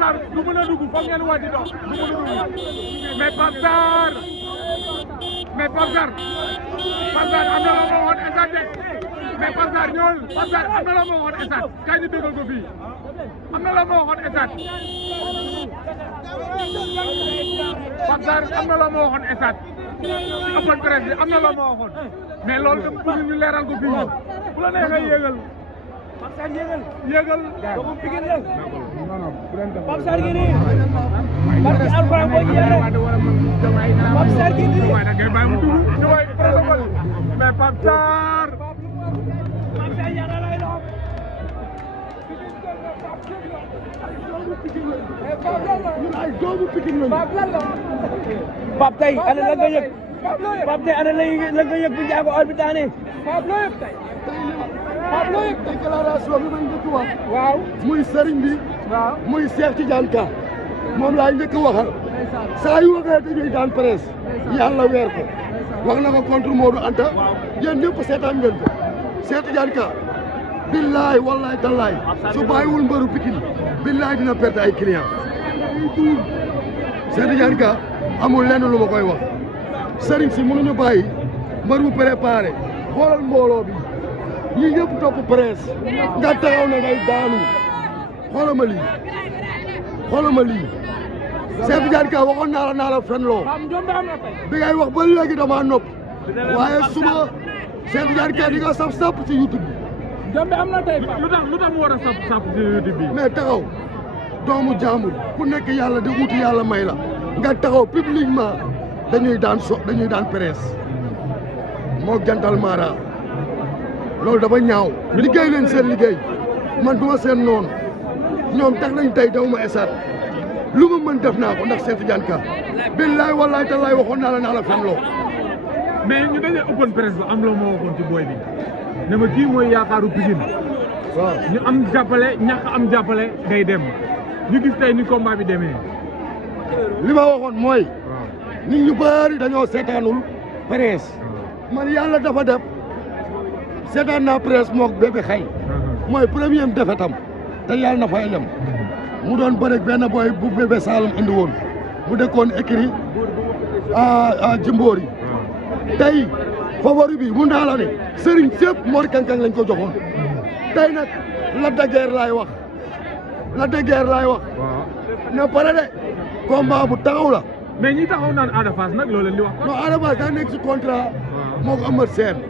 Sarr du mën a dugg foog ngeen wàcc dox du mën a dugg mais Pape Sarr am na la ma waxoon instant mais Pape Sarr ñëwal Pape Sarr am na la ma waxoon instant kaay ñu déggal ko fii am na la ma waxoon instant Pape Sarr am na la ma waxoon instant ci open presse bi am na la ma waxoon mais loolu dama bëgg ñu leeral ko fii bu la neexee yéegal Pape Sarr yéegal doomu Pikine la Pape Sarr gi nii barke Alxuraan boo yéegal Pape Sarr gi nii waaye da ngay bàyyi mu dugg ñu way protocole mais Pape Sarr yàlla lay dox ñun ay doomu Pikine lañu Pape tey ana la nga yëg Pape tey ana la nga yëg bu Ndiago or bi daane Pape loo yëg tey Pape loo yëg déclaration bi may njëkk wax waaw muy sëriñ bi waaw muy Cheikh Tidiane Ka moom laay njëkk waxal saa yu waxee dañuy daan presse yàlla weer ko wax na ko contre Modou Anta yéen ñëpp seetaan ngeen ko Cheikh Tidiane Ka billaay wallaay tallaay su bàyyiwul mbëru Pikine billaay dina perte ay client Cheikh Tidiane Ka amul lenn lu ma koy wax sëriñ si mënuñu bàyyi mbër bu préparé xoolal mbooloo bi ñi ñëpp topp presse nga taxaw ne ngay daanu xoolal ma lii Cheikh Tidiane Ka waxoon naa la fenloo bi ngay wax ba léegi dama nopp waaye suba Cheikh Tidiane Ka di nga sap ci YouTube bi Jombe am na tey lu tax mu war a sap ci YouTube bi mais taxaw doomu jaambur ku nekk yàlla di wuti yàlla may la nga taxaw publiquement dañuy daan presse moo jantal Mara loolu dafa ñaaw liggéey leen seen liggéey man duma seen noonu ñoom tax nañ tey daw ma esat lu ma mën def naa ko ndax Cheikh Tidiane Ka billaay wallaay tallaay waxoon naa la fen loo mais ñu dañee open presse ba am loo ma waxoon ci booy bi ne ma kii mooy yaakaaru Pikine waaw ñu am jàppale ñàkk am jàppale day dem ñu gis tey ni combat bi demee li ma waxoon mooy nit ñu bari dañoo seetaanul presse man yàlla dafa def seetaan naa presse mook Bébé Xay mooy premier défaite am te yàlla na fay yem mu doon bëre benn boy bu Bébé Saloum indi woon mu dëkkoon écrit a Jimbori tey favori bi mu ndaa la ne sëriñ sépp Mor Kankang lañ ko joxoon tey nag Lac de Guiers laay wax ne pare de combat bu taxaw la mais ñi taxaw naan Ada Fass nag loolu li wax non Ada Fass daa nekk ci contrat moo ko Eumeu Sène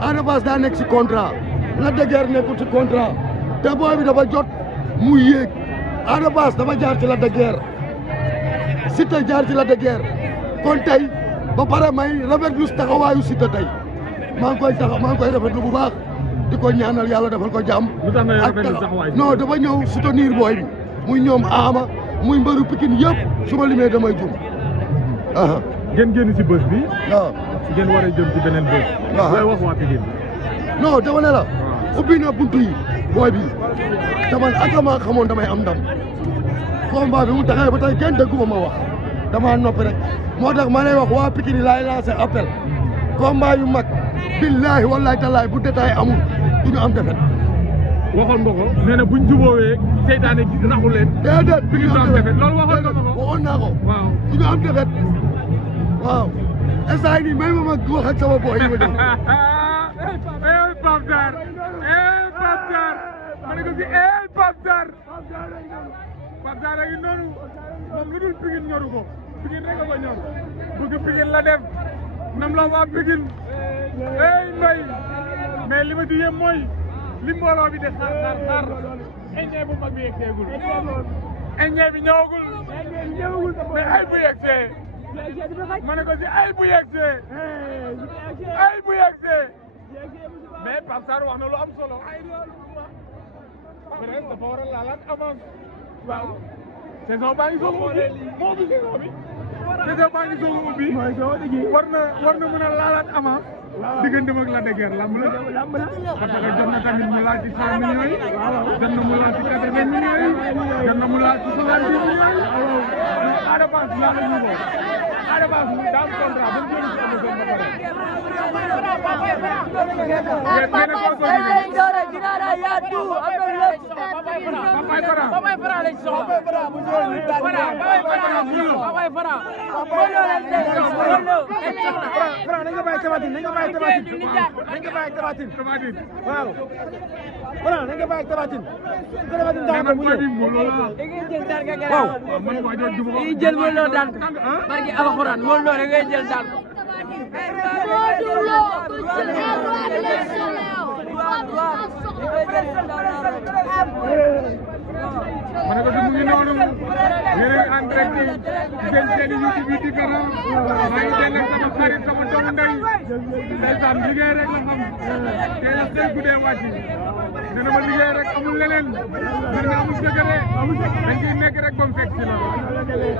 Ada Fass daa nekk ci contrat Lac de Guiers nekkul ci contrat te booy bi dafa jot mu yéeg Ada Fass dafa jaar ci Lac de Guiers Siteu jaar ci Lac de Guiers kon tey ba pare may rafetlu taxawaayu Siteu tey maa ngi koy rafetlu bu baax di ko ñaanal yàlla defal ko jàmm ak non dafa ñëw soutenir booy bi muy ñoom Ama muy mbëru Pikine yëpp su ma limee damay jum ngeen génn ci bés bi waaw ngeen war a jëm ci beneen bés looy wax waa Pikine non dama ne la ubbi na buntu yi booy bi dama akama xamoon damay am ndam combat bi mu taxee ba tey kenn dégguma ma wax dama noppi rek moo tax ma lay wax waa Pikine laay lancé appel combat yu mag billaahi wallaahi tallaahi bu détail amul du ñu am defet waxoon nga ko nee na buñ jubóowee seytaane naxu leen déedéet bi ñu am defet loolu waxoon nga ko waxoon naa ko waaw du ñu am defet waaw instant nii may ma wax ak sama boy yi ma def Pape Sarr ma ne ko si Pape Sarr a ngi noonu moom lu dul Pikine ñoru ko Pikine rek a ko ñor bëgg Pikine la def nam la waa Pikine mbay mais li ma ci yem mooy li mbooloo bi de xaar indien bu mag bi yegg seegul indien bi ñëwagul mais ay bu yegg see ma ne ko si ay bu yegg see mais Pape Sarr wax na lu am solo peut-être dafa war a laalaat avance waaw saison baa ngi soog a ubbi moo ubbi saison bi saison baa ngi soog a ubbi war na mën a laalaat avance digganteem ak Lac de Guiers lamb la parce que jot na tamit mu laal ci 100 millions yi jot na mu laal ci 80 millions yi jot na mu laal ci 70 millions yi Ada Fass laal la ñu ko Ada Fass daa am contrat ba mu génn ci am ba pare mana ko mu ngi noonu yéen en direct ci seen YouTube yi di Kara maa ngi dend ak sama xarit sama doomu ndey ndeysaan liggéey rek la xam te la sey guddee wàcc nee na ma liggéey rek amul leneen mbir mi amul dëggale dañ ciy nekk rek ba mu fekk si la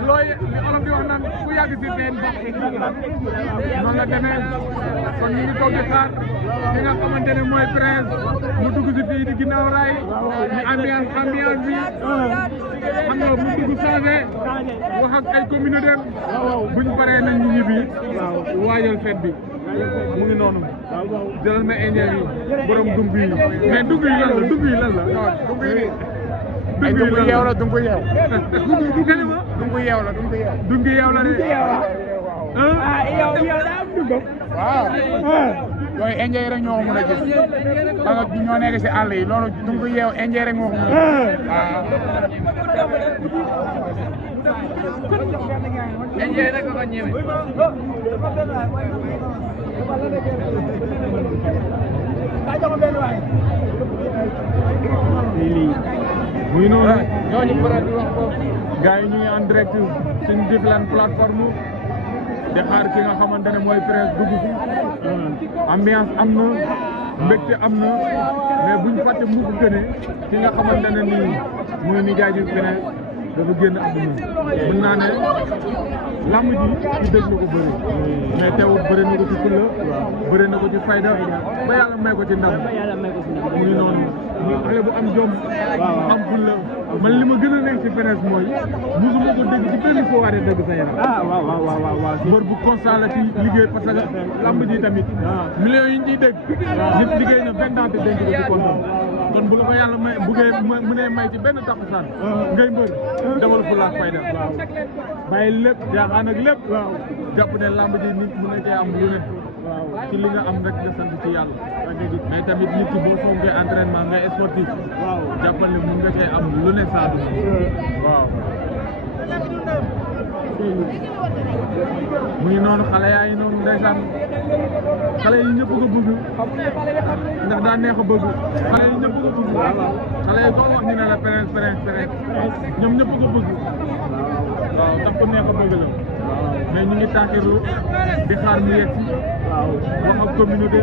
looy li olof di wax naan ku yàgg si teen bokk noonu la demee kon ñu ngi toog di xaar ki nga xamante ne mooy Prince mu dugg si fii di ginnaaw raay ñu ambiance bi xam nga mu dugg changé wax ak ay communauté buñ paree nañ ñu ñibbi waajal fête bi mu ngi noonu jëlal ma indien yi borom dung yi mais dung yi lan la dung yi lan la ay dungu yeew la dungu yeew dungu yeew la dungu yeew dungu yeew la de ah yow daa am dugg waaw yooyu indien yi rek ñoo ko mën a gis parce que ñoo nekk si àll yi loolu dungu yeew indien rek moo ko mën a gis waaw indien rek ko ñeme muy noonu ñooñu faral di wax ko gars yi ñu ngi en direct suñu différentes plateformes di xaar ki nga xamante ne mooy Prince dugg fi ambiance am na mbégte am na mais buñ fàtte mukk gëne ki nga xamante ne nii muy ni jaay ji Prince dafa génn àdduna mën naa ne lamb ji ci dëgg la ko bëri mais teewul bëri na ko ci fulla bëri na ko ci fayda ba yàlla may ko ci ndam mu ngi noonu ñu xale bu am jom am fulla man li ma gën a nekk ci Prince mooy musuma ko dégg ci benn foo waree dëgg sa yaram waaw mbër bu constant la ci liggéey parce que lamb ji tamit millions yi ñu ciy dégg nit liggéey na 20 ans te denc ko ci kontaan kon bu la ko yàlla may buggee mënee may ci benn takkusaan ngay mbër demal fu la fayda bàyyi lépp jaaxaan ak lépp jàpp ne lamb ji nit mën na cee am lu ne ci li nga am rek nga sant ci yàlla mais tamit nit ki boo fonkee entraînement ngay sportif jàppal ne mën nga cee am lu ne saa waaw mu ngi noonu xale yaa ngi noonu ndeysaan xale yi ñëpp ko bëgg ndax daa neex a bëgg xale yi ñëpp ko bëgg xale yi koo wax ñu ne la Prince ñoom ñëpp ko bëgg waaw ndax ko neex a bëgg la mais ñu ngi taaxiru di xaar mu yegg si wax ak communauté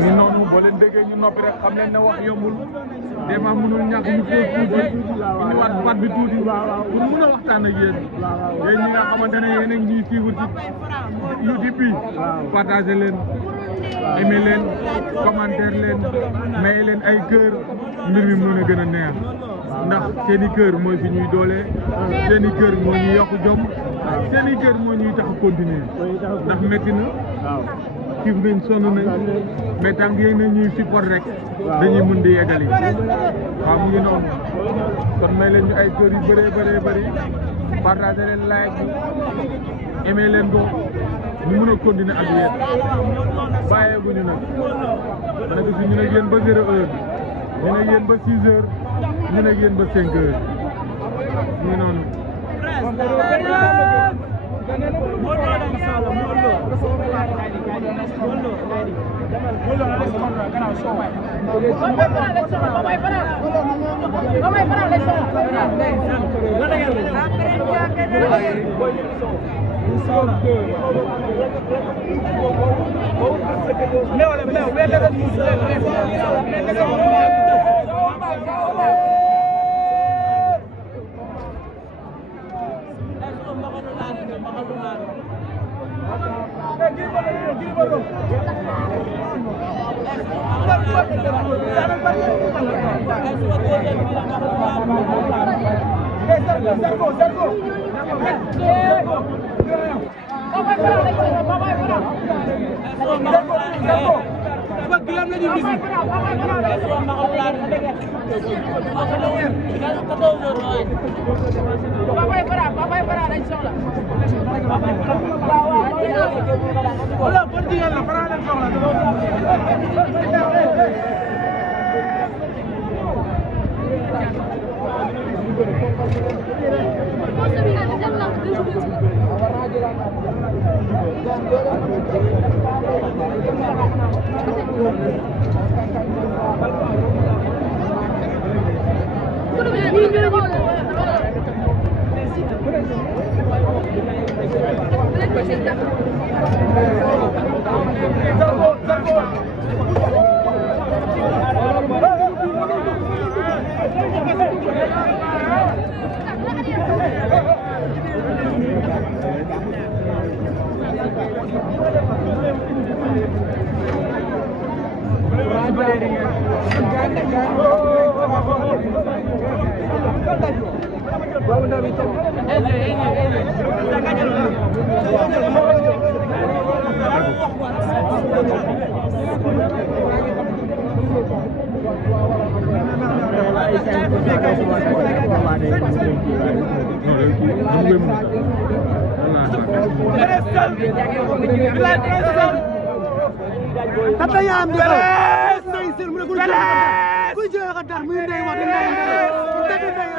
ñu noonu boo leen déggee ñu noppi rek xam leen ne wax yombul des fois mënul ñàkk ñu pose tuuti ñu waat baat bi tuuti pour mën a waxtaan ak yéen ñi nga xamante ne yéen a ngi ñuy suivre ci YouTube bi partagé leen aimé leen commentaire leen maye leen ay cœur mbir mi mën a gën a neex ndax seen i cœur mooy fi ñuy doole seen i cœur moo ñuy yokk jom seen i cœur moo ñuy tax a continuer ndax métti na xiif nañ sonn nañ mais tant que yéen ñuy support rek dañuy mën di yeggali waaw mu ngi noonu kon may leen ñu ay cœur yu bëree bëri partagé leen like bi aimé leen ko ñu mën a continuer ak yéen bàyyeeguñu nag parce que ñu ne yéen ba 0 heure ñu ne yéen ba 6 heures ñu ne yéen ba 5 heures ñu noonu Tata yaam di ko sey sel mu ne ko jël ka dar muy ndey wax ndey tata ndey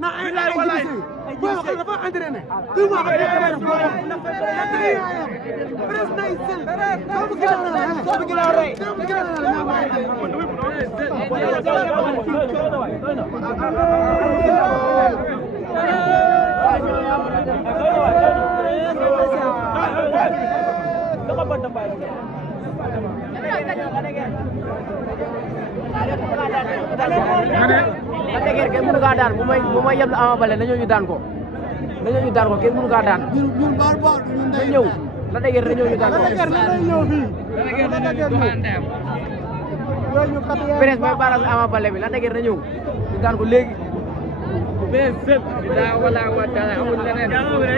na ay lay walay boy wax dafa entraîner ku ma ko press nay sel ko bu gina ray kenn mënu kaa daan bu may yeb Ama Baldé nañoo ñu daan ko kenn mënu kaa daan ñun bar bar na ñëw la dëgër nañoo ñu daan ko presse mooy baras Ama Baldé bi la dëgër na ñëw ñu daan ko léegi mais seul daa wala wala amul leneen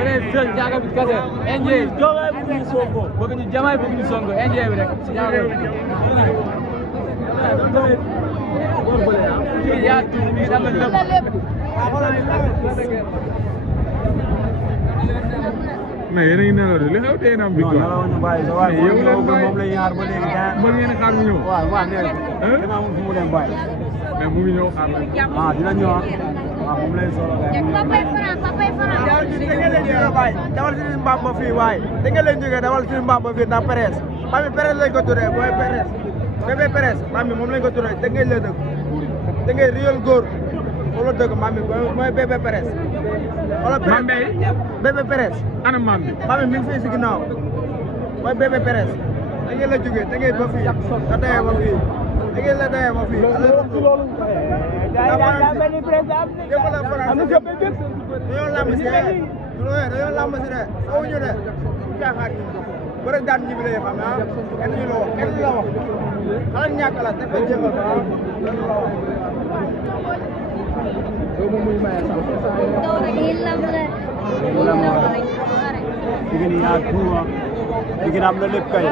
mais seul jaaga bi kase NJ joga bi ñu songo bëgg ñu jamaay bëgg ñu songo NJ bi rek ci jaaga mais yéen a ngi nelaw de li xew tey na am victoire. non ñu bàyyi sa waay moom la ñuy xaar ba léegi mën ngeen a xaar mu ñëw. waaw waaw nee na dama amul fu mu dem bàyyi. mais mu ngi ñëw xaar la. ah dina ñëw ah moom lay solo gars yi. dawal suñu mbaam ba fii waaye da nga leen jógee dawal suñu mbaam ba fii ndax Perez mami Perez lañ ko tuddee booy Perez bébé Perez mami moom lañ ko tuddee da ngay la dëgg da ngay réel góor foofu la dëgg mami mooy bébé Perez. wala bébé Perez. ana maam bi. mami mi ngi fii si ginnaaw mooy bébé Perez da ngay la jógee da ngay ba fii da dayee ba fii da ngay la dayee ba fii. dañoo lamb si dañoo lamb si de foofu ñu de caaxaan yi bëri daan ñi bi lay xam ah kenn ñu la wax kenn la wax xala ñàkk la te koy jégal ba Pikine yaa tuuma Pikine am na lépp kay